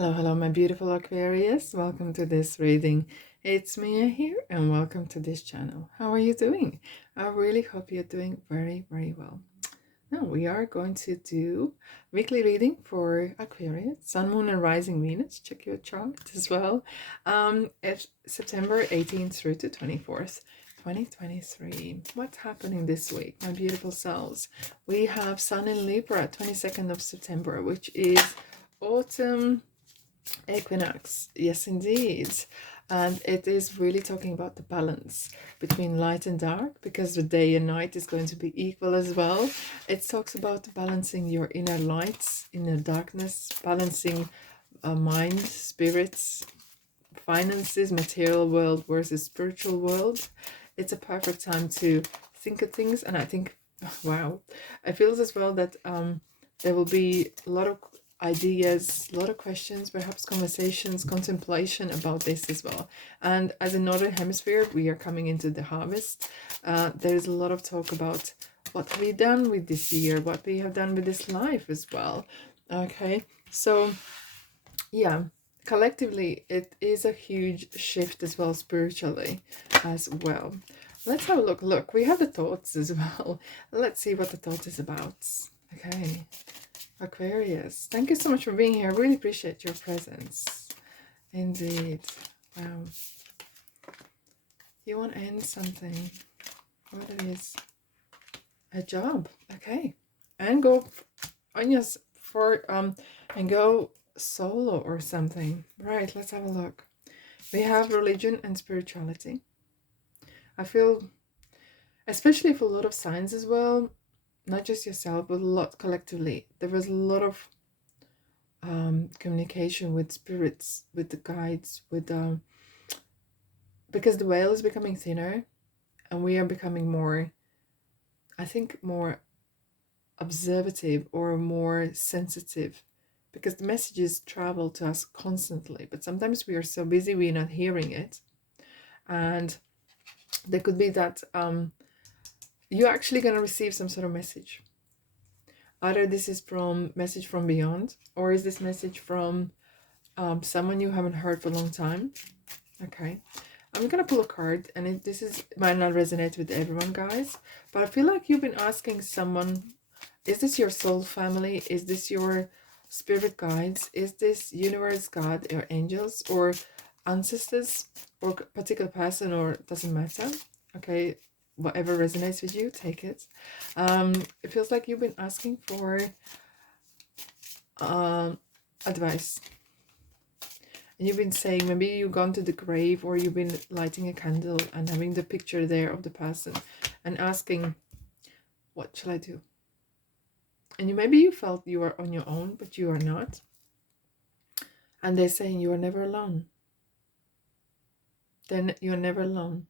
Hello, hello, my beautiful Aquarius. Welcome to this reading. It's Mia here, and welcome to this channel. How are you doing? I really hope you're doing very, very well. Now, we are going to do weekly reading for Aquarius, Sun, Moon, and Rising Venus. Check your chart as well. It's September 18th through to 24th. 2023. What's happening this week, my beautiful selves? We have Sun in Libra, 22nd of September, which is autumn equinox. Yes, indeed. And it is really talking about the balance between light and dark, because the day and night is going to be equal as well. It talks about balancing your inner lights, inner darkness, balancing mind, spirits, finances, material world versus spiritual world. It's a perfect time to think of things. And I think, wow, I feel as well that there will be a lot of ideas, a lot of questions, perhaps conversations, contemplation about this as well. And as a northern hemisphere, we are coming into the harvest. There's a lot of talk about what have we done with this year, what we have done with this life as well. Okay, so yeah, collectively it is a huge shift as well, spiritually as well. Let's have a look. We have the thoughts as well. Let's see what the thought is about. Okay, Aquarius, thank you so much for being here. I really appreciate your presence. Indeed. Wow. You want to end something. What it is? A job. Okay. And go on your and go solo or something. Right, let's have a look. We have religion and spirituality. I feel, especially for a lot of signs as well, not just yourself, but a lot collectively, there was a lot of communication with spirits, with the guides, with because the veil is becoming thinner and we are becoming more, I think, more observative or more sensitive, because the messages travel to us constantly, but sometimes we are so busy we're not hearing it. And there could be that you're actually going to receive some sort of message. Either this is from message from beyond, or is this message from someone you haven't heard for a long time. Okay, I'm gonna pull a card, and it might not resonate with everyone, guys, but I feel like you've been asking someone, is this your soul family? Is this your spirit guides? Is this universe, God, or angels, or ancestors, or particular person, or doesn't matter? Okay, whatever resonates with you, take it. It feels like you've been asking for advice. And you've been saying, maybe you've gone to the grave, or you've been lighting a candle and having the picture there of the person and asking, what shall I do? And maybe you felt you are on your own, but you are not. And they're saying you are never alone. Then you're never alone.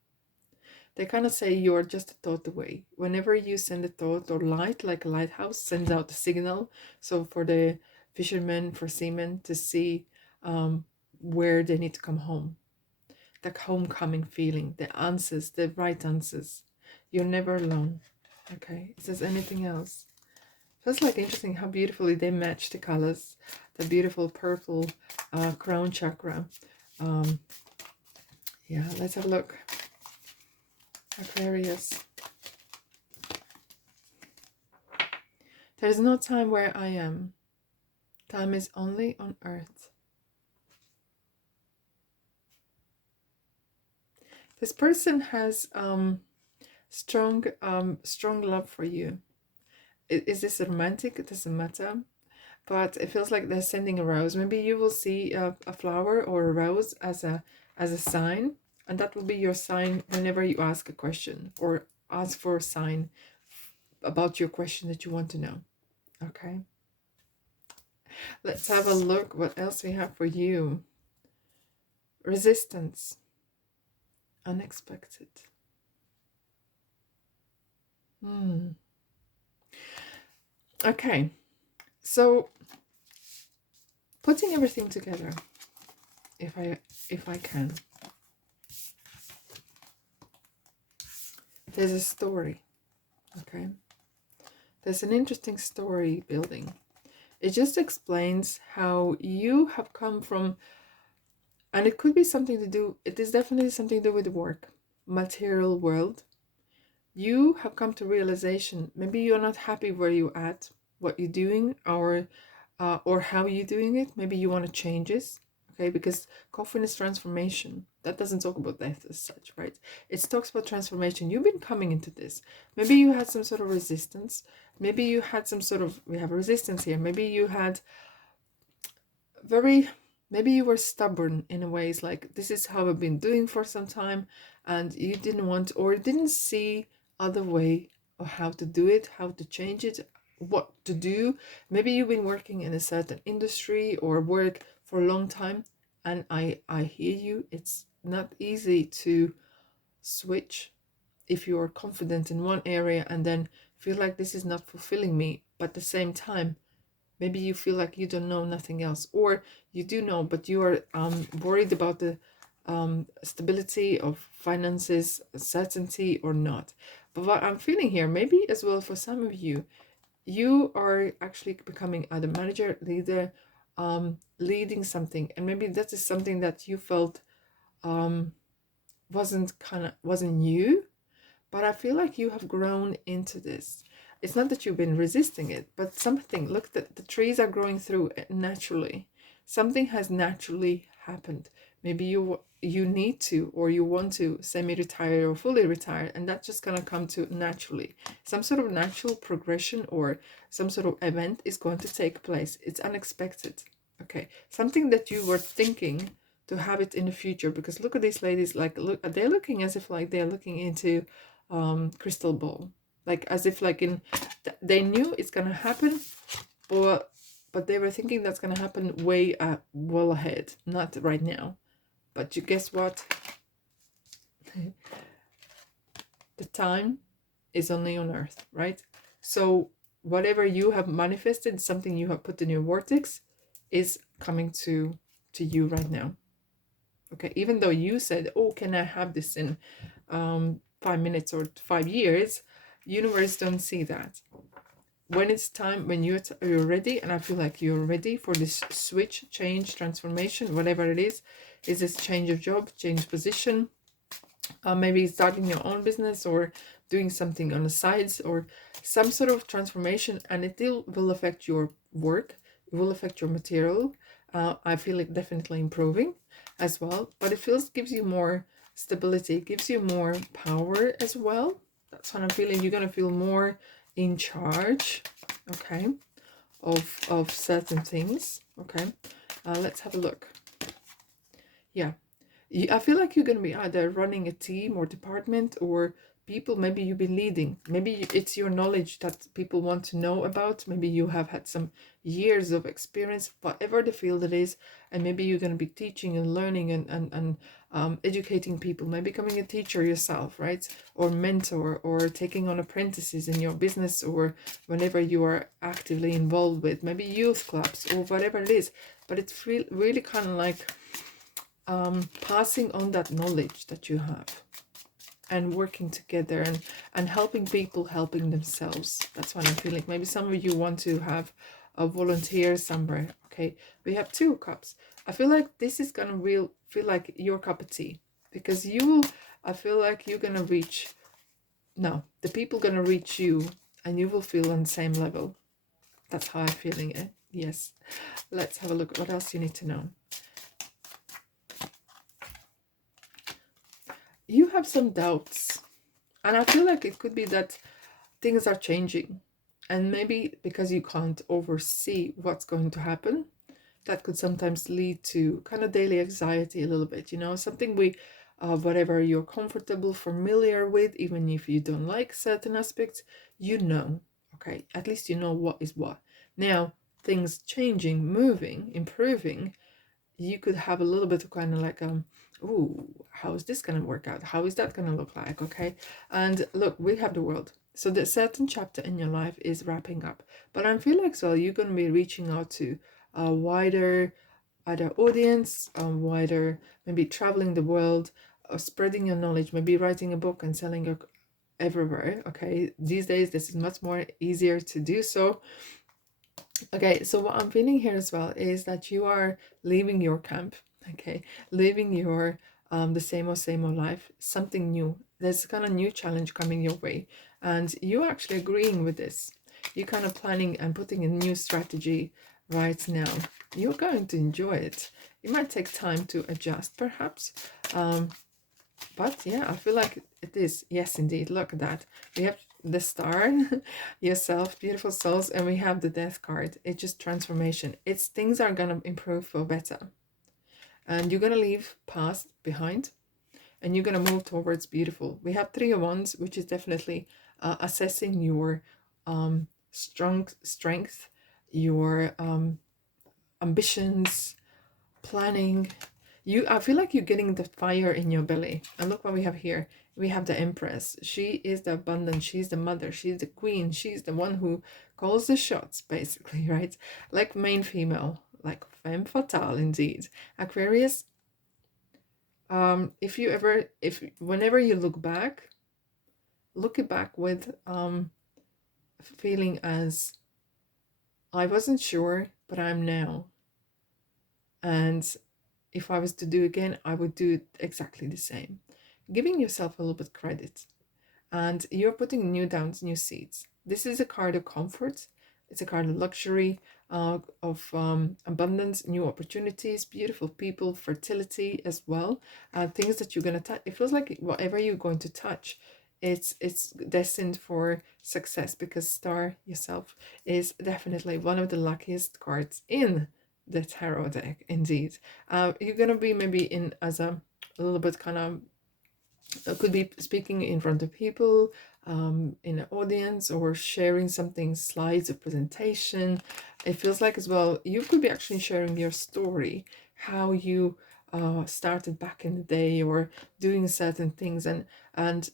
They kind of say you're just a thought away. Whenever you send a thought or light, like a lighthouse sends out a signal, so for the fishermen, for seamen to see where they need to come home. The homecoming feeling, the answers, the right answers. You're never alone. Okay, is there anything else? Feels like interesting how beautifully they match the colors. The beautiful purple crown chakra. Yeah, let's have a look. Aquarius. There is no time where I am. Time is only on earth. This person has strong love for you. Is this romantic? It doesn't matter. But it feels like they're sending a rose. Maybe you will see a flower or a rose as a sign. And that will be your sign whenever you ask a question or ask for a sign about your question that you want to know. Okay. Let's have a look what else we have for you. Resistance. Unexpected. Okay. So putting everything together, if I can. There's a story. Okay. There's an interesting story building. It just explains how you have come from, and it could be something to do, it is definitely something to do with work, material world. You have come to realization, maybe you're not happy where you're at, what you're doing, or how you're doing it. Maybe you want to change this. Okay, because coffin is transformation. That doesn't talk about death as such, right? It talks about transformation. You've been coming into this. Maybe you had some sort of resistance. Maybe you had some sort of, we have resistance here. Maybe you had very, maybe you were stubborn in a ways, like this is how I've been doing for some time, and you didn't want or didn't see other way of how to do it, how to change it, what to do. Maybe you've been working in a certain industry or work for a long time, and I hear you, it's not easy to switch if you're confident in one area and then feel like this is not fulfilling me, but at the same time maybe you feel like you don't know nothing else, or you do know, but you are worried about the stability of finances, certainty or not. But what I'm feeling here, maybe as well for some of you, you are actually becoming either manager, leader, leading something, and maybe that is something that you felt wasn't you, but I feel like you have grown into this. It's not that you've been resisting it, but something, look, the trees are growing through it naturally. Something has naturally happened. Maybe you need to, or you want to semi-retire or fully retire, and that's just gonna come to naturally. Some sort of natural progression or some sort of event is going to take place. It's unexpected. Okay, something that you were thinking to have it in the future, because look at these ladies, like look, they're looking as if like they're looking into crystal ball, like as if like in they knew it's gonna happen, but they were thinking that's gonna happen way well ahead, not right now. But you guess what? The time is only on earth, right? So whatever you have manifested, something you have put in your vortex, is coming to you right now. Okay, even though you said, oh, can I have this in 5 minutes or 5 years, universe don't see that. When it's time, when you're ready, and I feel like you're ready for this switch, change, transformation, whatever it is this change of job, change position, maybe starting your own business or doing something on the sides or some sort of transformation, and it will affect your work, it will affect your material. I feel it definitely improving as well, but it gives you more stability, gives you more power as well. That's what I'm feeling. You're gonna feel more in charge, okay, of certain things. Okay, let's have a look. Yeah, I feel like you're going to be either running a team or department or people. Maybe you've been leading. Maybe it's your knowledge that people want to know about. Maybe you have had some years of experience, whatever the field it is. And maybe you're going to be teaching and learning and educating people. Maybe becoming a teacher yourself, right? Or mentor, or taking on apprentices in your business, or whenever you are actively involved with maybe youth clubs or whatever it is. But it's really kind of like passing on that knowledge that you have and working together and helping people helping themselves. That's what I'm feeling. Maybe some of you want to have a volunteer somewhere. Okay, we have 2 cups. I feel like this is gonna feel like your cup of tea, because I feel like you're gonna reach, no, the people gonna reach you and you will feel on the same level. That's how I'm feeling it. Yes, let's have a look at what else you need to know. You have some doubts, and I feel like it could be that things are changing, and maybe because you can't oversee what's going to happen, that could sometimes lead to kind of daily anxiety a little bit, something whatever you're comfortable, familiar with, even if you don't like certain aspects, okay, at least you know what is what. Now, things changing, moving, improving, you could have a little bit of kind of like oh, how is this going to work out, how is that going to look like? Okay, and look, we have the world, so the certain chapter in your life is wrapping up, but I feel like you're going to be reaching out to a wider either audience, wider, maybe traveling the world, spreading your knowledge, maybe writing a book and selling it everywhere. Okay, these days this is much more easier to do so. Okay, so what I'm feeling here as well is that you are leaving your camp, okay, leaving your the same old life, something new. There's kind of new challenge coming your way, and you actually agreeing with this. You're kind of planning and putting a new strategy right now. You're going to enjoy it. It might take time to adjust, perhaps, but yeah, I feel like it is. Yes, indeed. Look at that. We have the star, yourself, beautiful souls, and we have the death card. It's just transformation. It's things are gonna improve for better. And you're gonna leave past behind and you're gonna move towards beautiful. We have three of wands, which is definitely assessing your strong strength, your ambitions, planning. I feel like you're getting the fire in your belly. And look what we have here. We have the Empress. She is the abundance. She's the mother. She's the queen. She's the one who calls the shots, basically, right? Like main female, like femme fatale indeed. Aquarius, if whenever you look it back with feeling as I wasn't sure, but I'm now. And if I was to do again, I would do it exactly the same. Giving yourself a little bit credit. And you're putting new downs, new seeds. This is a card of comfort. It's a card of luxury, of abundance, new opportunities, beautiful people, fertility as well. Things that you're gonna touch. It feels like whatever you're going to touch, it's destined for success because Star yourself is definitely one of the luckiest cards in the tarot deck. Indeed, you're gonna be maybe in as a little bit kind of could be speaking in front of people, in an audience, or sharing something, slides of presentation. It feels like as well you could be actually sharing your story, how you started back in the day, or doing certain things, and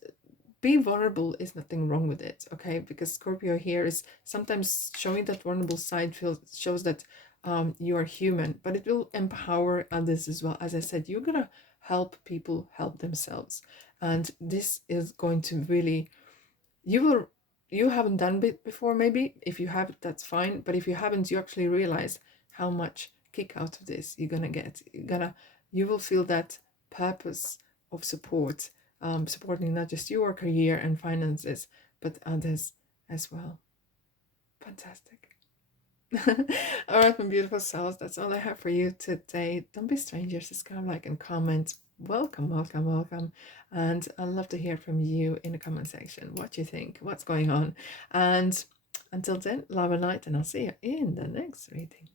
be vulnerable is nothing wrong with it, okay? Because Scorpio here is sometimes showing that vulnerable side shows that you are human, but it will empower others as well. As I said, you're gonna help people help themselves, and this is going to really you haven't done it before. Maybe if you have, that's fine, but if you haven't, you actually realize how much kick out of this you're gonna get. You will feel that purpose of support, supporting not just your career and finances but others as well. Fantastic. All right, my beautiful souls, that's all I have for you today. Don't be strangers, subscribe, like, and comment. Welcome, welcome, welcome. And I'd love to hear from you in the comment section. What you think, what's going on. And until then, love and light, and I'll see you in the next reading.